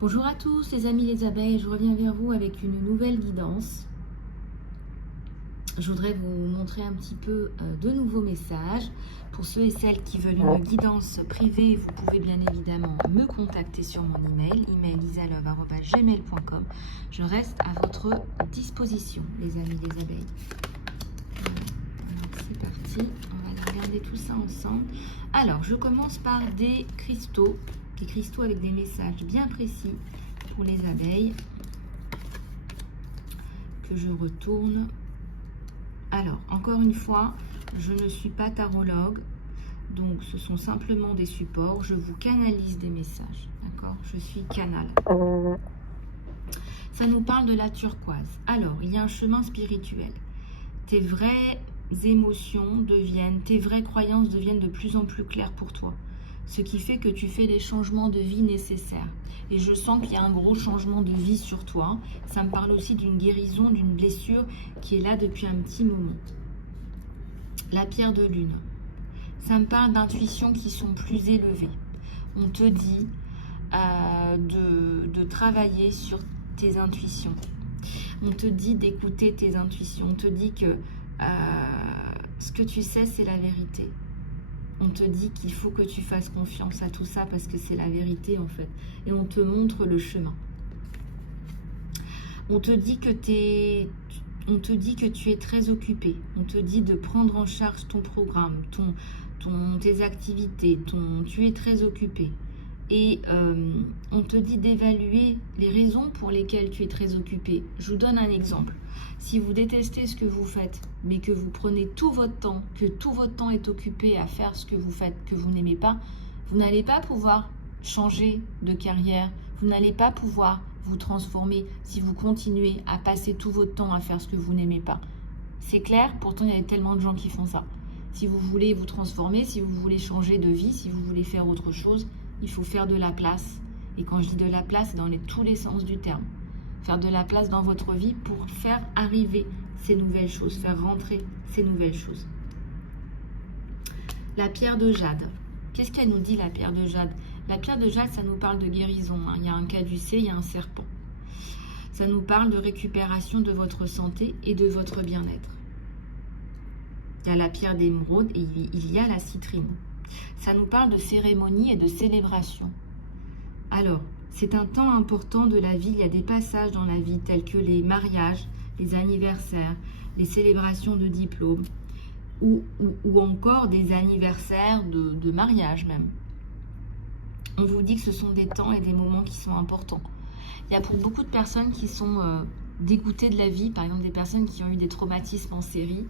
Bonjour à tous les amis les abeilles, je reviens vers vous avec une nouvelle guidance. Je voudrais vous montrer un petit peu de nouveaux messages. Pour ceux et celles qui veulent une guidance privée, vous pouvez bien évidemment me contacter sur mon email isalove@gmail.com. Je reste à votre disposition les amis les abeilles. Voilà. Alors c'est parti, on va regarder tout ça ensemble. Alors je commence par des cristaux avec des messages bien précis pour les abeilles que je retourne. Alors encore une fois, je ne suis pas tarologue, donc ce sont simplement des supports. Je vous canalise des messages, d'accord? Je suis canal. Ça nous parle de la turquoise. Alors il y a un chemin spirituel. Tes vraies émotions deviennent, tes vraies croyances deviennent de plus en plus claires pour toi. Ce qui fait que tu fais des changements de vie nécessaires. Et je sens qu'il y a un gros changement de vie sur toi. Ça me parle aussi d'une guérison, d'une blessure qui est là depuis un petit moment. La pierre de lune. Ça me parle d'intuitions qui sont plus élevées. On te dit de travailler sur tes intuitions. On te dit d'écouter tes intuitions. On te dit que ce que tu sais, c'est la vérité. On te dit qu'il faut que tu fasses confiance à tout ça parce que c'est la vérité en fait. Et on te montre le chemin. On te dit que tu es très occupé. On te dit de prendre en charge ton programme, tes activités. Tu es très occupé. Et on te dit d'évaluer les raisons pour lesquelles tu es très occupé. Je vous donne un exemple. Si vous détestez ce que vous faites, mais que vous prenez tout votre temps, que tout votre temps est occupé à faire ce que vous faites, que vous n'aimez pas, vous n'allez pas pouvoir changer de carrière, vous n'allez pas pouvoir vous transformer si vous continuez à passer tout votre temps à faire ce que vous n'aimez pas. C'est clair? Pourtant, il y a tellement de gens qui font ça. Si vous voulez vous transformer, si vous voulez changer de vie, si vous voulez faire autre chose, il faut faire de la place. Et quand je dis de la place, c'est dans tous les sens du terme. Faire de la place dans votre vie pour faire arriver ces nouvelles choses, faire rentrer ces nouvelles choses. La pierre de jade. Qu'est-ce qu'elle nous dit, la pierre de jade? La pierre de jade, ça nous parle de guérison. Hein. Il y a un caducée, il y a un serpent. Ça nous parle de récupération de votre santé et de votre bien-être. Il y a la pierre d'émeraude et il y a la citrine. Ça nous parle de cérémonie et de célébration. Alors, c'est un temps important de la vie. Il y a des passages dans la vie tels que les mariages, les anniversaires, les célébrations de diplômes ou encore des anniversaires de mariage même. On vous dit que ce sont des temps et des moments qui sont importants. Il y a pour beaucoup de personnes qui sont dégoûtées de la vie, par exemple des personnes qui ont eu des traumatismes en série.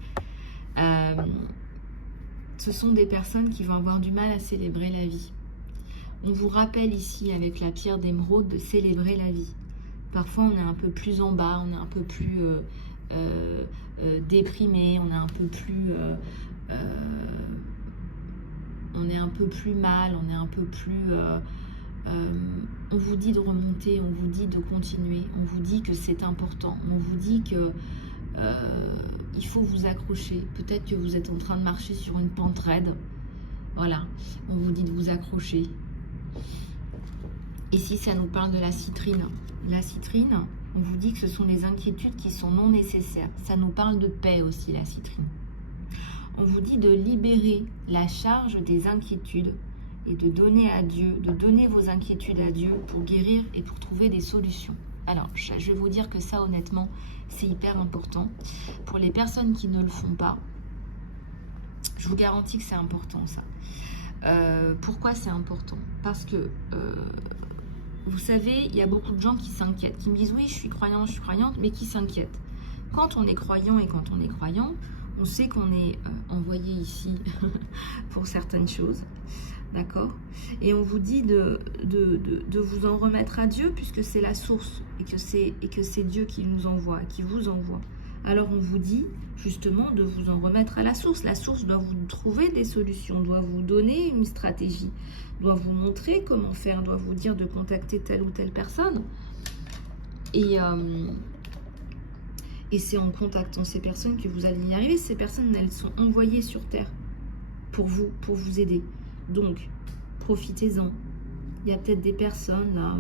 Ce sont des personnes qui vont avoir du mal à célébrer la vie. On vous rappelle ici, avec la pierre d'émeraude, de célébrer la vie. Parfois, on est un peu plus en bas, on est un peu plus déprimé, on est un peu plus... on est un peu plus mal, on est un peu plus... on vous dit de remonter, on vous dit de continuer, on vous dit que c'est important, on vous dit que... il faut vous accrocher. Peut-être que vous êtes en train de marcher sur une pente raide. Voilà. On vous dit de vous accrocher. Ici, ça nous parle de la citrine. La citrine, on vous dit que ce sont des inquiétudes qui sont non nécessaires. Ça nous parle de paix aussi, la citrine. On vous dit de libérer la charge des inquiétudes et de donner à Dieu, de donner vos inquiétudes à Dieu pour guérir et pour trouver des solutions. Alors, je vais vous dire que ça, honnêtement, c'est hyper important. Pour les personnes qui ne le font pas, je vous garantis que c'est important, ça. Pourquoi c'est important? Parce que, vous savez, il y a beaucoup de gens qui s'inquiètent, qui me disent « Oui, je suis croyante », mais qui s'inquiètent. Quand on est croyant et quand on est croyant, on sait qu'on est envoyé ici pour certaines choses. D'accord? Et on vous dit de vous en remettre à Dieu puisque c'est la source et que c'est Dieu qui nous envoie, qui vous envoie. Alors on vous dit justement de vous en remettre à la source. La source doit vous trouver des solutions, doit vous donner une stratégie, doit vous montrer comment faire, doit vous dire de contacter telle ou telle personne. Et c'est en contactant ces personnes que vous allez y arriver. Ces personnes, elles sont envoyées sur Terre pour vous aider. Donc, profitez-en. Il y a peut-être des personnes là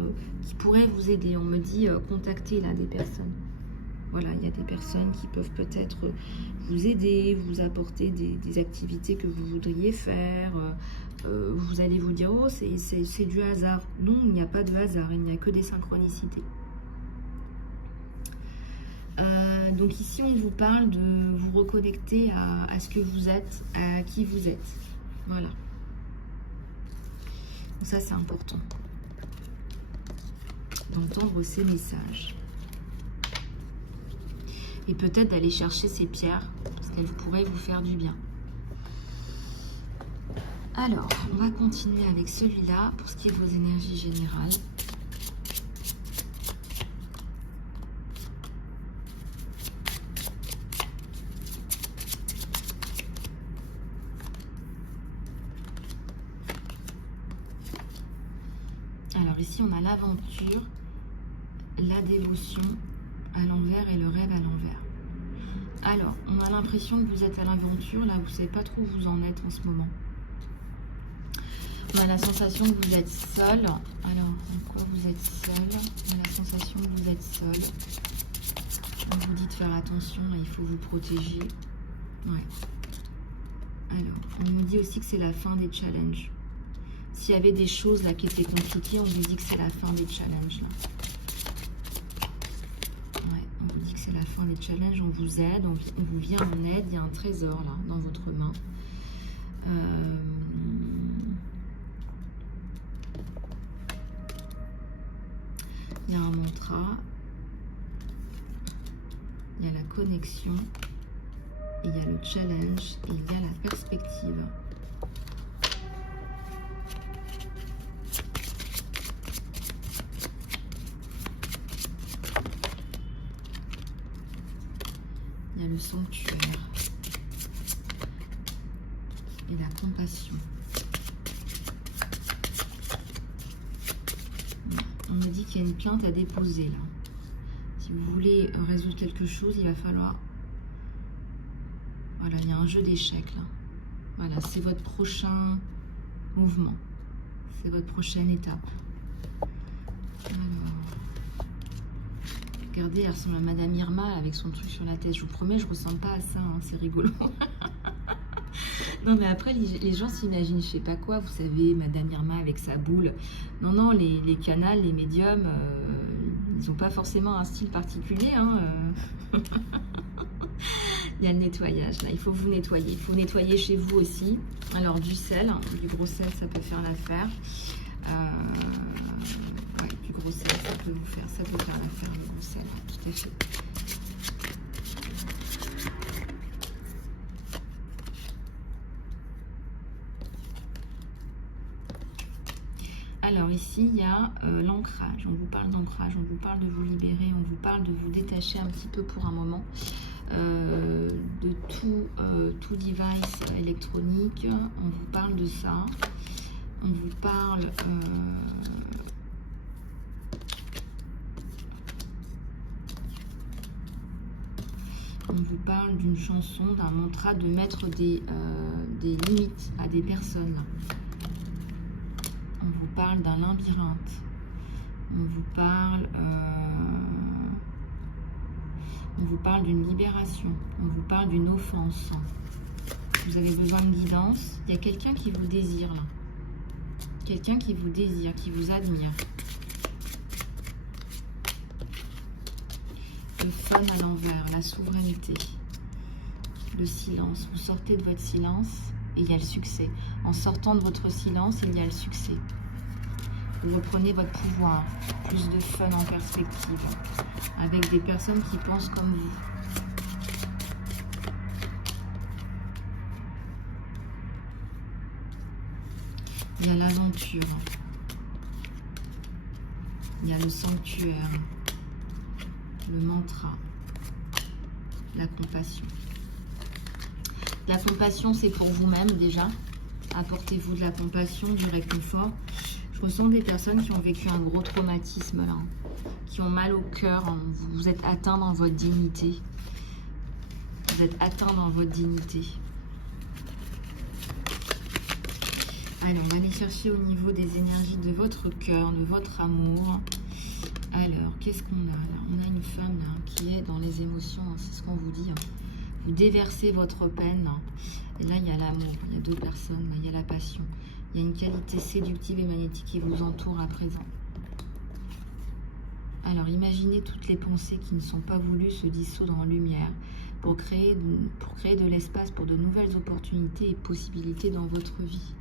qui pourraient vous aider. On me dit contactez là des personnes. Voilà, il y a des personnes qui peuvent peut-être vous aider, vous apporter des activités que vous voudriez faire. Vous allez vous dire, oh, c'est du hasard. Non, il n'y a pas de hasard, il n'y a que des synchronicités. Donc ici, on vous parle de vous reconnecter à ce que vous êtes, à qui vous êtes. Voilà. Donc ça, c'est important d'entendre ces messages. Et peut-être d'aller chercher ces pierres, parce qu'elles pourraient vous faire du bien. Alors, on va continuer avec celui-là, pour ce qui est de vos énergies générales. Alors ici, on a l'aventure, la dévotion à l'envers et le rêve à l'envers. Alors, on a l'impression que vous êtes à l'aventure, là, vous ne savez pas trop où vous en êtes en ce moment. On a la sensation que vous êtes seul. Alors, en quoi vous êtes seul? On a la sensation que vous êtes seul. On vous dit de faire attention, là, il faut vous protéger. Ouais. Alors, on nous dit aussi que c'est la fin des challenges. S'il y avait des choses là qui étaient compliquées, on vous dit que c'est la fin des challenges là. Ouais, on vous dit que c'est la fin des challenges, on vous aide, on vous vient en aide, il y a un trésor là dans votre main. Il y a un mantra, il y a la connexion, il y a le challenge et il y a la perspective. Il y a le sanctuaire et la compassion. On me dit qu'il y a une plainte à déposer là. Si vous voulez résoudre quelque chose, il va falloir... Voilà, il y a un jeu d'échecs là. Voilà, c'est votre prochain mouvement. C'est votre prochaine étape. Alors... Regardez, elle ressemble à Madame Irma avec son truc sur la tête. Je vous promets, je ne ressemble pas à ça, hein, c'est rigolo. Non, mais après, les gens s'imaginent je sais pas quoi, vous savez, Madame Irma avec sa boule. Non, non, les canals, les médiums, ils n'ont pas forcément un style particulier. Hein, Il y a le nettoyage, là, il faut vous nettoyer. Il faut nettoyer chez vous aussi. Alors, du sel, du gros sel, ça peut faire l'affaire. Ouais, du gros sel, ça peut faire l'affaire, le gros sel, tout à fait. Alors ici, il y a l'ancrage. On vous parle d'ancrage, on vous parle de vous libérer, on vous parle de vous détacher un petit peu pour un moment de tout device électronique. On vous parle de ça. On vous parle... on vous parle d'une chanson, d'un mantra, de mettre des limites à des personnes. On vous parle d'un labyrinthe. On vous parle d'une libération. On vous parle d'une offense. Vous avez besoin de guidance. Il y a quelqu'un qui vous désire là. Quelqu'un qui vous désire, qui vous admire. Le fun à l'envers, la souveraineté. Le silence. Vous sortez de votre silence et il y a le succès. En sortant de votre silence, il y a le succès. Vous reprenez votre pouvoir. Plus de fun en perspective. Avec des personnes qui pensent comme vous. Il y a l'aventure. Il y a le sanctuaire. Le mantra. La compassion. La compassion, c'est pour vous-même déjà. Apportez-vous de la compassion, du réconfort. Je ressens des personnes qui ont vécu un gros traumatisme là, qui ont mal au cœur. Vous êtes atteint dans votre dignité. Vous êtes atteint dans votre dignité. Alors, on va aller chercher au niveau des énergies de votre cœur, de votre amour. Alors, qu'est-ce qu'on a là? On a une femme là, qui est dans les émotions, hein, c'est ce qu'on vous dit. Hein. Vous déversez votre peine. Hein. Et là, il y a l'amour, il y a deux personnes, là, il y a la passion. Il y a une qualité séductive et magnétique qui vous entoure à présent. Alors, imaginez toutes les pensées qui ne sont pas voulues se dissoudre en lumière pour créer de l'espace pour de nouvelles opportunités et possibilités dans votre vie.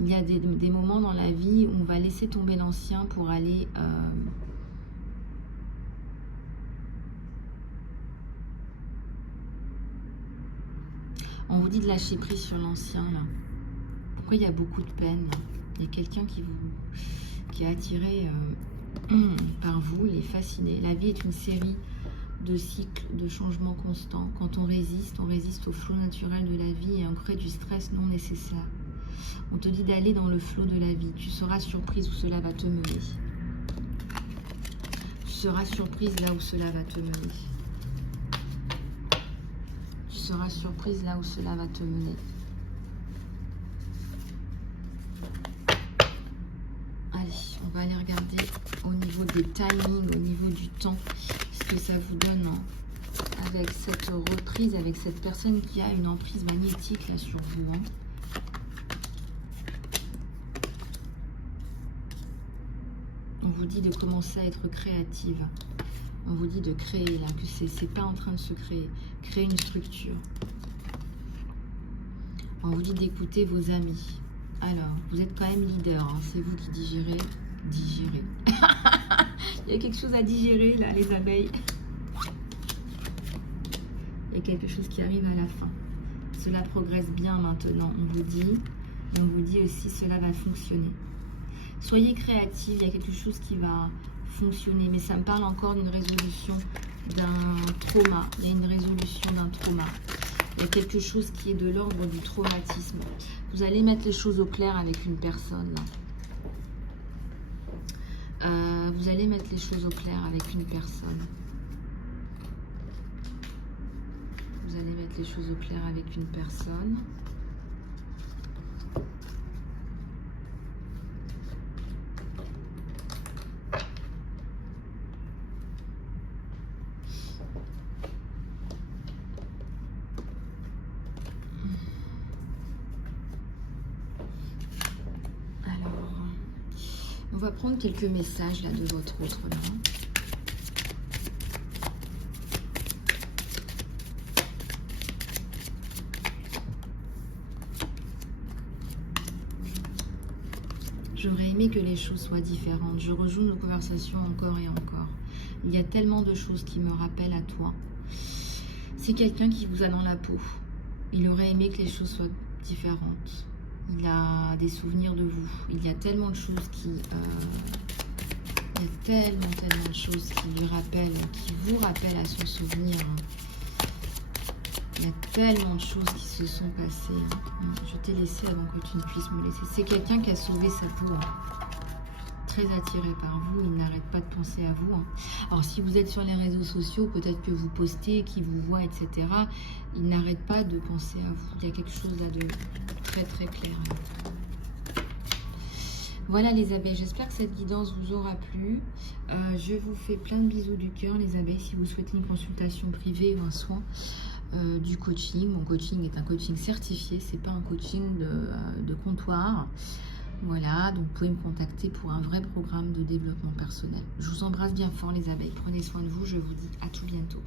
Il y a des moments dans la vie où on va laisser tomber l'ancien pour aller... On vous dit de lâcher prise sur l'ancien, là. Pourquoi il y a beaucoup de peine? Il y a quelqu'un qui est attiré par vous, il est fasciné. La vie est une série de cycles, de changements constants. Quand on résiste au flot naturel de la vie et on crée du stress non nécessaire. On te dit d'aller dans le flot de la vie. Tu seras surprise où cela va te mener. Tu seras surprise là où cela va te mener. Tu seras surprise là où cela va te mener. Allez, on va aller regarder au niveau des timings, au niveau du temps, ce que ça vous donne avec cette reprise, avec cette personne qui a une emprise magnétique là sur vous. Hein. On vous dit de commencer à être créative. On vous dit de créer, là, que c'est pas en train de se créer. Créer une structure. On vous dit d'écouter vos amis. Alors, vous êtes quand même leader. Hein, c'est vous qui digérez. Digérez. Il y a quelque chose à digérer, là, les abeilles. Il y a quelque chose qui arrive à la fin. Cela progresse bien maintenant, on vous dit. Et on vous dit aussi, cela va fonctionner. Soyez créatifs, il y a quelque chose qui va fonctionner, mais ça me parle encore d'une résolution d'un trauma. Il y a une résolution d'un trauma. Il y a quelque chose qui est de l'ordre du traumatisme. Vous allez mettre les choses au clair avec une personne. Vous allez mettre les choses au clair avec une personne. Vous allez mettre les choses au clair avec une personne. On va prendre quelques messages là de votre autre là. J'aurais aimé que les choses soient différentes. Je rejoue nos conversations encore et encore. Il y a tellement de choses qui me rappellent à toi. C'est quelqu'un qui vous a dans la peau. Il aurait aimé que les choses soient différentes. Il a des souvenirs de vous. Il y a tellement de choses qui... il y a tellement de choses qui lui rappellent, qui vous rappellent à son souvenir. Il y a tellement de choses qui se sont passées. Je t'ai laissé avant que tu ne puisses me laisser. C'est quelqu'un qui a sauvé sa peau. Très attiré par vous. Il n'arrête pas de penser à vous. Alors, si vous êtes sur les réseaux sociaux, peut-être que vous postez, qui vous voit, etc. Il n'arrête pas de penser à vous. Il y a quelque chose là de très clair. Voilà les abeilles, j'espère que cette guidance vous aura plu. Je vous fais plein de bisous du cœur les abeilles. Si vous souhaitez une consultation privée ou un soin, du coaching. Mon coaching est un coaching certifié, c'est pas un coaching de comptoir. Voilà, donc vous pouvez me contacter pour un vrai programme de développement personnel. Je vous embrasse bien fort les abeilles, prenez soin de vous, je vous dis à tout bientôt.